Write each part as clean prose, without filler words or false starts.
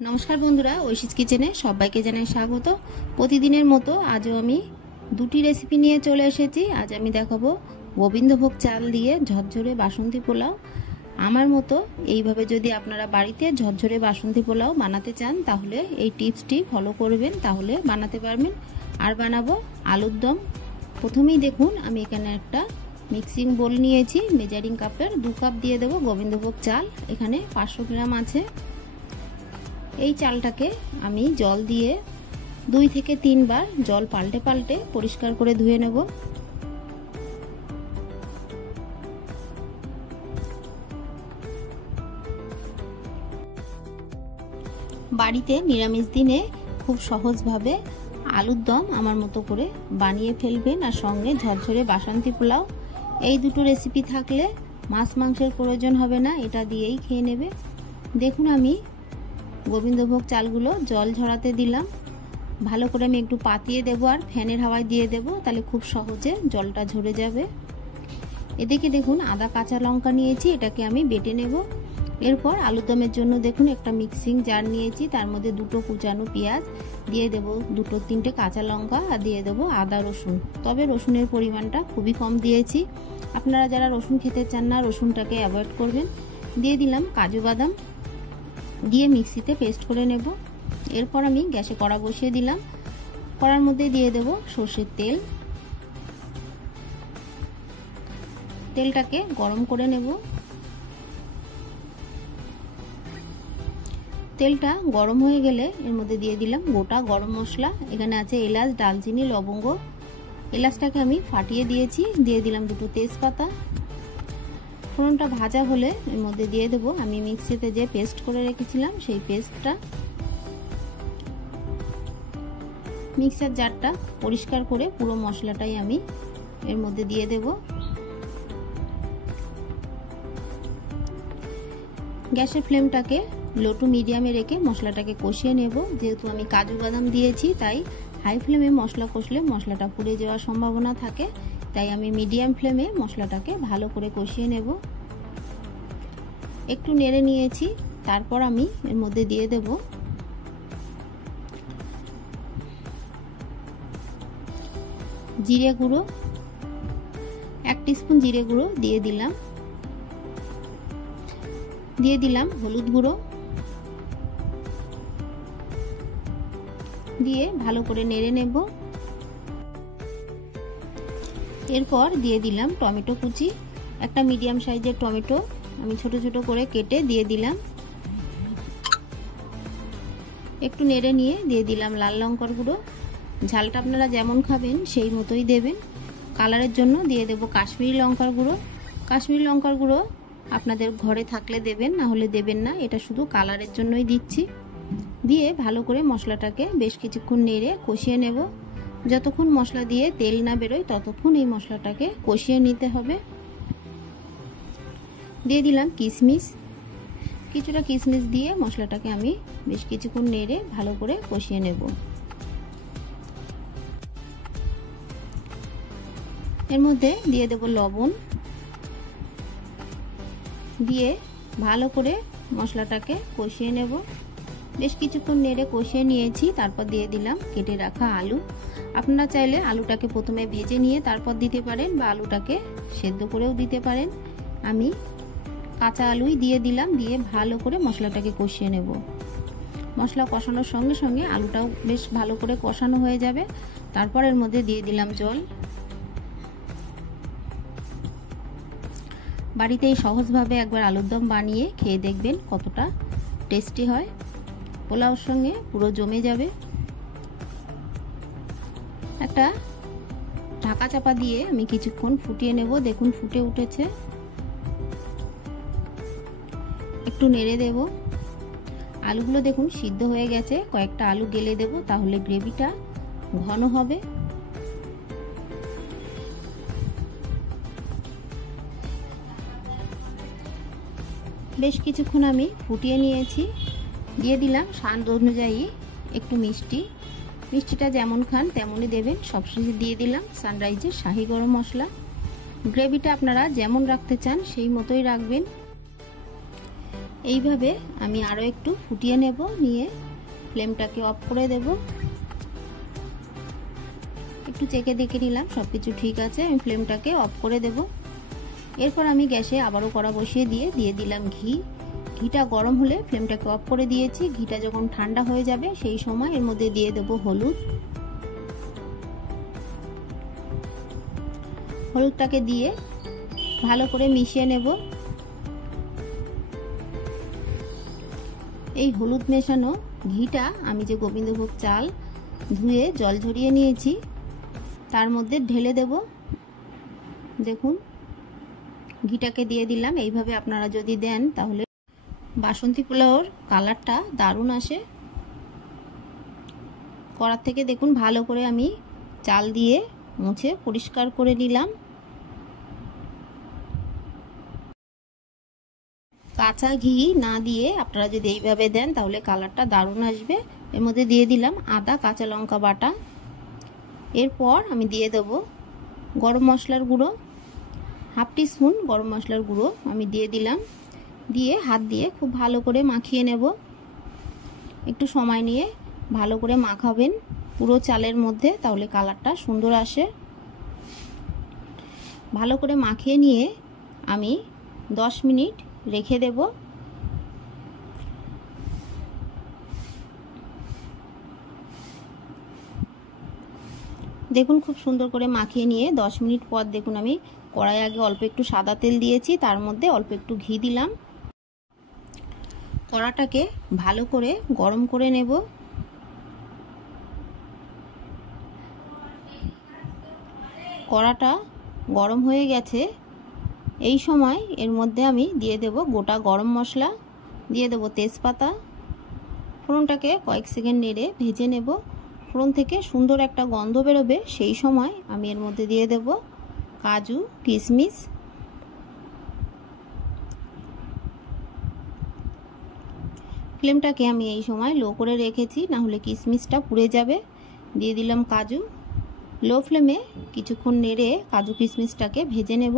নমস্কার বন্ধুরা, ঐশীস কিচেনে সবাইকে জানাই স্বাগত। প্রতিদিনের মতো আজও আমি দুটি রেসিপি নিয়ে চলে এসেছি। আজ আমি দেখাবো গোবিন্দভোগ চাল দিয়ে ঝরঝরে বাসন্তী পোলাও। আমার মতো এইভাবে যদি আপনারা বাড়িতে ঝরঝরে বাসন্তী পোলাও বানাতে চান তাহলে এই টিপসটি ফলো করবেন, তাহলে বানাতে পারবেন। আর বানাবো আলুর দম। প্রথমেই দেখুন আমি এখানে একটা মিক্সিং বোল নিয়েছি, মেজারিং কাপের 2 কাপ দিয়ে দেবো গোবিন্দভোগ চাল। এখানে 500 গ্রাম আছে। এই চালটাকে আমি জল দিয়ে 2 থেকে 3 বার জল পাল্টে পাল্টে পরিষ্কার করে ধুয়ে নেব। বাড়িতে নিরামিষ দিনে খুব সহজভাবে আলুর দম আমার মতো করে বানিয়ে ফেলবেন, আর সঙ্গে ঝরঝরে বাসন্তী পোলাও। এই দুটো রেসিপি থাকলে মাছ মাংসের প্রয়োজন হবে না, এটা দিয়েই খেয়ে নেবে। দেখুন আমি গোবিন্দভোগ চালগুলো জল ঝরাতে দিলাম, ভালো করে আমি একটু পাতিয়ে দেবো আর ফ্যানের হাওয়ায় দিয়ে দেবো, তাহলে খুব সহজে জলটা ঝরে যাবে। এদিকে দেখুন আদা কাঁচা লঙ্কা নিয়েছি, এটাকে আমি বেটে নেব। এরপর আলুর দমের জন্য দেখুন একটা মিক্সিং জার নিয়েছি, তার মধ্যে 2টো কুচানো পেঁয়াজ দিয়ে দেবো, 2-3টে কাঁচা লঙ্কা আর দিয়ে দেবো আদা রসুন। তবে রসুনের পরিমাণটা খুবই কম দিয়েছি, আপনারা যারা রসুন খেতে চান না রসুনটাকে অ্যাভয়েড করবেন। দিয়ে দিলাম কাজু বাদাম, দিয়ে মিক্সিতে পেস্ট করে নেব। এরপর আমি গ্যাসে কড়া বসিয়ে দিলাম, কড়ার মধ্যে দিয়ে দেব সর্ষের তেল। তেলটাকে গরম করে নেব। তেলটা গরম হয়ে গেলে এর মধ্যে দিয়ে দিলাম গোটা গরম মশলা। এখানে আছে এলাচ, দালচিনি, লবঙ্গ। এলাচটাকে আমি ফাটিয়ে দিয়েছি, দিয়ে দিলাম 2টো তেজপাতা। ফোড়নটা ভাজা হলে এর মধ্যে দিয়ে দেব আমি মিক্সিতে যে পেস্ট করে রেখেছিলাম সেই পেস্টটা। মিক্সার জারটা পরিষ্কার করে পুরো মশলাটাই আমি এর মধ্যে দিয়ে দেব। গ্যাসের ফ্লেমটাকে লো টু মিডিয়ামে রেখে মশলাটাকে কষিয়ে নেব। যেহেতু আমি কাজু বাদাম দিয়েছি তাই হাই ফ্লেমে মশলা কষলে মশলাটা পুড়ে যাওয়ার সম্ভাবনা থাকে, তাই আমি মিডিয়াম ফ্লেমে মশলাটাকে ভালো করে কষিয়ে নেব। একটু নেড়ে নিয়েছি, তারপর আমি এর মধ্যে দিয়ে দেব জিরে গুঁড়ো, 1 টিস্পুন জিরে গুঁড়ো দিয়ে দিলাম। দিয়ে দিলাম হলুদ গুঁড়ো, দিয়ে ভালো করে নেড়ে নেব। এরপর দিয়ে দিলাম টমেটো কুচি, একটা মিডিয়াম সাইজের টমেটো আমি ছোট ছোট করে কেটে দিয়ে দিলাম। একটু নেড়ে নিয়ে দিয়ে দিলাম লাল লঙ্কার গুঁড়ো। ঝালটা আপনারা যেমন খাবেন সেই মতোই দেবেন। কালারের জন্য দিয়ে দেব কাশ্মীরি লঙ্কার গুঁড়ো। কাশ্মীরি লঙ্কার গুঁড়ো আপনাদের ঘরে থাকলে দেবেন, না হলে দেবেন না, এটা শুধু কালারের জন্যই দিচ্ছি। দিয়ে ভালো করে মশলাটাকে বেশ কিছুক্ষণ নেড়ে কষিয়ে নেব। যতক্ষণ মশলা দিয়ে তেল না বেরোয় ততক্ষণ এই মশলাটাকে কষিয়ে নিতে হবে। দিয়ে দিলাম কিশমিশ, কিছুটা কিশমিশ দিয়ে মশলাটাকে আমি বেশ কিছুক্ষণ নেড়ে ভালো করে কষিয়ে নেব। এর মধ্যে দিয়ে দেব লবণ, দিয়ে ভালো করে মশলাটাকে কষিয়ে নেব। বেশ কিছুক্ষণ নেড়ে কষিয়ে নিয়েছি, তারপর দিয়ে দিলাম কেটে রাখা আলু। আপনারা চাইলে আলুটাকে প্রথমে ভেজে নিয়ে তারপর দিতে পারেন, বা আলুটাকে সেদ্ধ করেও দিতে পারেন। আমি কাঁচা আলুই দিয়ে দিলাম, দিয়ে ভালো করে মশলাটাকে কষিয়ে নেব। মশলা কষানোর সঙ্গে সঙ্গে আলুটাও বেশ ভালো করে কষানো হয়ে যাবে। তারপর এর মধ্যে দিয়ে দিলাম জল। বাড়িতেই সহজভাবে একবার আলুর দম বানিয়ে খেয়ে দেখবেন কতটা টেস্টি হয়, পোলাওর সঙ্গে পুরো জমে যাবে। একটা ঢাকা চাপা দিয়ে আমি কিছুক্ষণ ফুটিয়ে নেব। দেখুন ফুটে উঠেছে, একটু নেড়ে দেব। আলুগুলো দেখুন সিদ্ধ হয়ে গেছে, কয়েকটা আলু গেলে দেব, তাহলে গ্রেভিটা ঘন হবে। বেশ কিছুক্ষণ আমি ফুটিয়ে নিয়েছি। দিয়ে দিলাম স্বাদ অনুযায়ী একটু মিষ্টি, মিষ্টিটা যেমন খান তেমনই দেবেন। সবশেষে দিয়ে দিলাম সানরাইজের শাহি গরম মশলা। গ্রেভিটা আপনারা যেমন রাখতে চান সেই মতোই রাখবেন। এইভাবে আমি আরও একটু ফুটিয়ে নেব, নিয়ে ফ্লেমটাকে অফ করে দেব। একটু চেখে দেখে নিলাম সব কিছু ঠিক আছে, আমি ফ্লেমটাকে অফ করে দেব। এরপর আমি গ্যাসে আবারও কড়া বসিয়ে দিয়ে দিলাম ঘি। ঘিটা গরম হলে ফ্লেমটাকে অফ করে দিয়েছি। ঘিটা যখন ঠান্ডা হয়ে যাবে সেই সময় এর মধ্যে দিয়ে দেব হলুদ। হলুদটাকে দিয়ে ভালো করে মিশিয়ে নেব। এই হলুদ মেশানো ঘিটা আমি যে গোবিন্দভোগ চাল ধুয়ে জল ঝরিয়ে নিয়েছি তার মধ্যে ঢেলে দেব। দেখুন ঘিটাকে দিয়ে দিলাম। এইভাবে আপনারা যদি দেন তাহলে বাসন্তী পোলাওর কালারটা দারুণ আসে। কড়া থেকে দেখুন ভালো করে আমি চাল দিয়ে মুছে পরিষ্কার করে নিলাম। কাঁচা ঘি না দিয়ে আপনারা যদি এইভাবে দেন তাহলে কালারটা দারুণ আসবে। এর মধ্যে দিয়ে দিলাম আদা কাঁচা লঙ্কা বাটা। এরপর আমি দিয়ে দেব গরম মশলার গুঁড়ো, হাফ টিস্পুন গরম মশলার গুঁড়ো আমি দিয়ে দিলাম। দিয়ে হাত দিয়ে খুব ভালো করে মাখিয়ে নেব। একটু সময় নিয়ে ভালো করে মাখাবেন পুরো চালের মধ্যে, তাহলে কালারটা সুন্দর আসে। ভালো করে মাখিয়ে নিয়ে আমি 10 মিনিট রেখে দেব। দেখুন খুব সুন্দর করে মাখিয়ে নিয়ে 10 মিনিট পর দেখুন আমি কড়াই আগে অল্প একটু সাদা তেল দিয়েছি, তার মধ্যে অল্প একটু ঘি দিলাম। কড়াটাকে ভালো করে গরম করে নেব। কড়াটা গরম হয়ে গেছে। এই সময় এর মধ্যে আমি দিয়ে দেব গোটা গরম মশলা, দিয়ে দেব তেজপাতা। ফোড়নটাকে কয়েক সেকেন্ড নেড়ে ভেজে নেব। ফোড়ন থেকে সুন্দর একটা গন্ধ বেরোবে, সেই সময় আমি এর মধ্যে দিয়ে দেব কাজু কিশমিশ। ফ্লেমটাকে আমি এই সময় লো করে রেখেছি, না হলে কিশমিশটা পুড়ে যাবে। দিয়ে দিলাম কাজু। লো ফ্লেমে কিছুক্ষণ নেড়ে কাজু কিশমিশটাকে ভেজে নেব।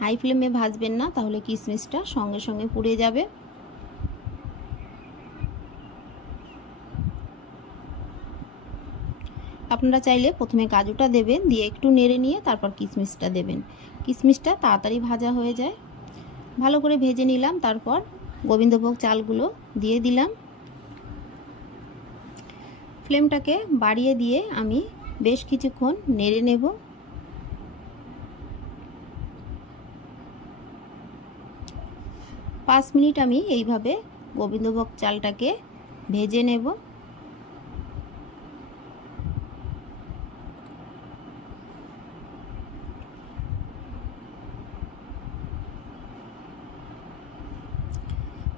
হাই ফ্লেমে ভাজবেন না, তাহলে কিশমিশটা সঙ্গে সঙ্গে পুড়ে যাবে। আপনারা চাইলে প্রথমে কাজুটা দেবেন, দিয়ে একটু নেড়ে নিয়ে তারপর কিশমিশটা দেবেন। কিশমিশটা তাড়াতাড়ি ভাজা হয়ে যায়। ভালো করে ভেজে নিলাম। তারপর গোবিন্দভোগ চালগুলো দিয়ে দিলাম। ফ্লেমটাকে বাড়িয়ে দিয়ে আমি বেশ কিছুক্ষণ নেড়ে নেব। পাঁচ মিনিট আমি এইভাবে গোবিন্দভোগ চালটাকে ভেজে নেব।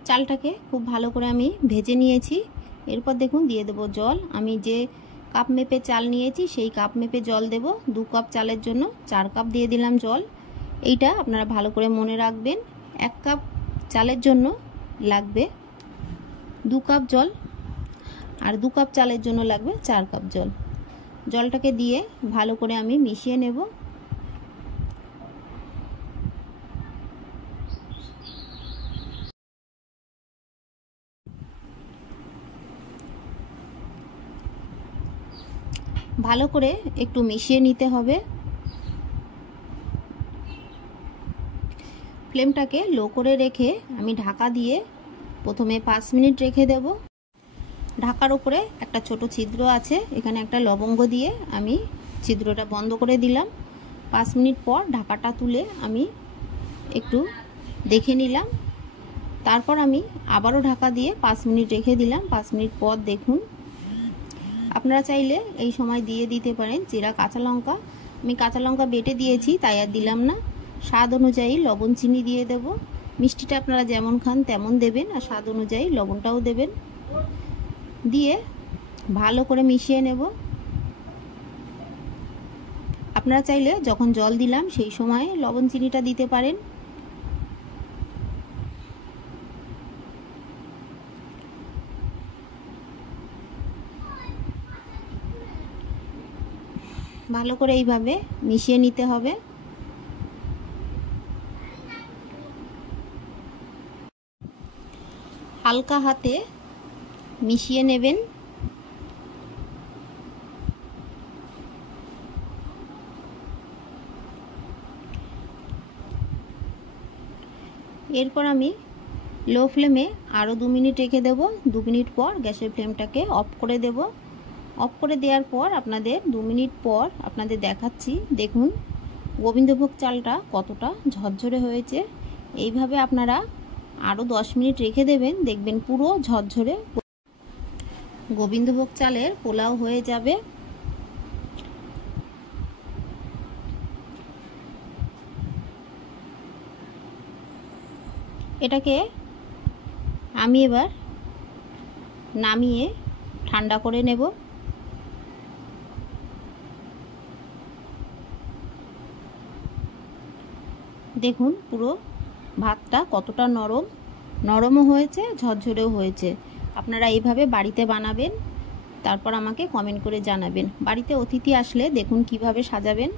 চালটাকে খুব ভালো করে আমি ভেজে নিয়েছি। এরপর দেখুন দিয়ে দেব জল। আমি যে কাপ মেপে চাল নিয়েছি সেই কাপ মেপে জল দেব। 2 কাপ চালের জন্য 4 কাপ দিয়ে দিলাম জল। এইটা আপনারা ভালো করে মনে রাখবেন। 1 কাপ চালের জন্য লাগবে 2 কাপ জল, আর 2 কাপ চালের জন্য লাগবে 4 কাপ জল। জলটাকে দিয়ে ভালো করে আমি মিশিয়ে নেব। ভালো করে একটু মিশিয়ে নিতে হবে। ফ্লেমটাকে লো করে রেখে আমি ঢাকা দিয়ে প্রথমে 5 মিনিট রেখে দেব। ঢাকার উপরে একটা ছোট ছিদ্র আছে, এখানে একটা লবঙ্গ দিয়ে আমি ছিদ্রটা বন্ধ করে দিলাম। 5 মিনিট পর ঢাকাটা তুলে আমি একটু দেখে নিলাম। তারপর আমি আবারও ঢাকা দিয়ে 5 মিনিট রেখে দিলাম। 5 মিনিট পর দেখুন, আপনারা চাইলে এই সময় দিয়ে দিতে পারেন জিরা কাঁচা লঙ্কা। আমি কাঁচা লঙ্কা বেটে দিয়েছি তাই আর দিলাম না। স্বাদ অনুযায়ী লবণ চিনি দিয়ে দেব। মিষ্টিটা আপনারা যেমন খান তেমন দেবেন, আর স্বাদ অনুযায়ী লবণটাও দেবেন। দিয়ে ভালো করে মিশিয়ে নেব। আপনারা চাইলে যখন জল দিলাম সেই সময় লবণ চিনিটা দিতে পারেন। ভালো করে এইভাবে মিশিয়ে নিতে হবে। হালকা হাতে মিশিয়ে নেবেন। এরপর আমি লো ফ্লেমে আরও 2 মিনিট রেখে দেব। 2 মিনিট পর গ্যাসের ফ্লেমটাকে অফ করে দেব। অফ করে দেওয়ার পর আপনাদের 2 মিনিট পর আপনাদের দেখাচ্ছি। দেখুন গোবিন্দভোগ চালটা কতটা ঝরঝরে হয়েছে। এইভাবে আপনারা আরও 10 মিনিট রেখে দেবেন, দেখবেন পুরো ঝরঝরে গোবিন্দভোগ চালের পোলাও হয়ে যাবে। এটাকে আমি এবার নামিয়ে ঠান্ডা করে নেব। দেখুন পুরো ভাতটা কতটা নরমও হয়েছে, ঝরঝরেও হয়েছে। আপনারা এইভাবে বাড়িতে বানাবেন, তারপর আমাকে কমেন্ট করে জানাবেন। বাড়িতে অতিথি আসলে দেখুন কিভাবে সাজাবেন।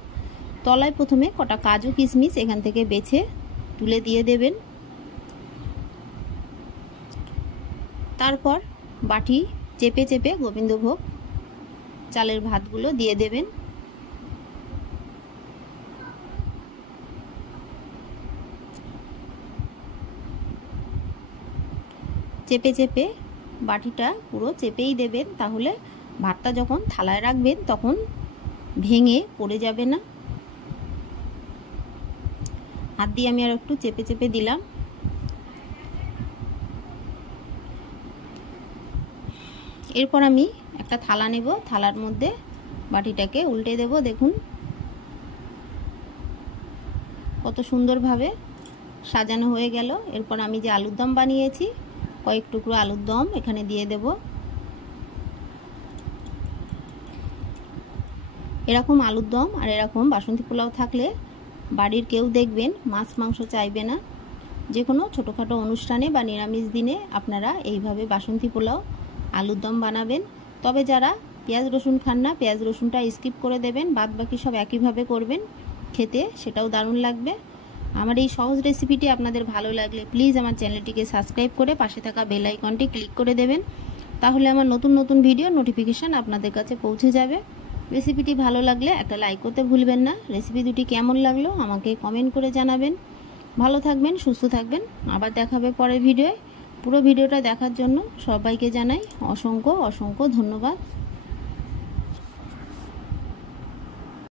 তলায় প্রথমে কটা কাজু কিশমিশ এখান থেকে বেছে তুলে দিয়ে দেবেন। তারপর বাটি চেপে চেপে গোবিন্দভোগ চালের ভাতগুলো দিয়ে দেবেন। চেপে চেপে বাটিটা পুরো চেপেই দেবেন, তাহলে ভাতটা যখন থালায় রাখবেন তখন ভেঙে পড়ে যাবে না। হাত দিয়ে আমি আর একটু চেপে চেপে দিলাম। এরপর আমি একটা থালা নেব, থালার মধ্যে বাটিটাকে উল্টে দেব। দেখুন কত সুন্দরভাবে সাজানো হয়ে গেল। এরপর আমি যে আলুর দম বানিয়েছি, কয়েক টুকরো আলুর দম এখানে দিয়ে দেব। এরকম আলুর দম আর এরকম বাসন্তী পোলাও থাকলে বাড়ির কেউ দেখবেন মাছ মাংস চাইবে না। যে কোনো ছোটোখাটো অনুষ্ঠানে বা নিরামিষ দিনে আপনারা এইভাবে বাসন্তী পোলাও আলুর দম বানাবেন। তবে যারা পেঁয়াজ রসুন খান না, পেঁয়াজ রসুনটা স্কিপ করে দেবেন, বাদ বাকি সব একইভাবে করবেন, খেতে সেটাও দারুণ লাগবে। আমার এই সহজ রেসিপিটি আপনাদের ভালো লাগলে প্লিজ আমার চ্যানেলটিকে সাবস্ক্রাইব করে পাশে থাকা বেল আইকনটি ক্লিক করে দেবেন, তাহলে আমার নতুন নতুন ভিডিও নোটিফিকেশান আপনাদের কাছে পৌঁছে যাবে। রেসিপিটি ভালো লাগলে একটা লাইক করতে ভুলবেন না। রেসিপি দুটি কেমন লাগলো আমাকে কমেন্ট করে জানাবেন। ভালো থাকবেন, সুস্থ থাকবেন, আবার দেখা হবে পরের ভিডিওয়। পুরো ভিডিওটা দেখার জন্য সবাইকে জানাই অসংখ্য ধন্যবাদ।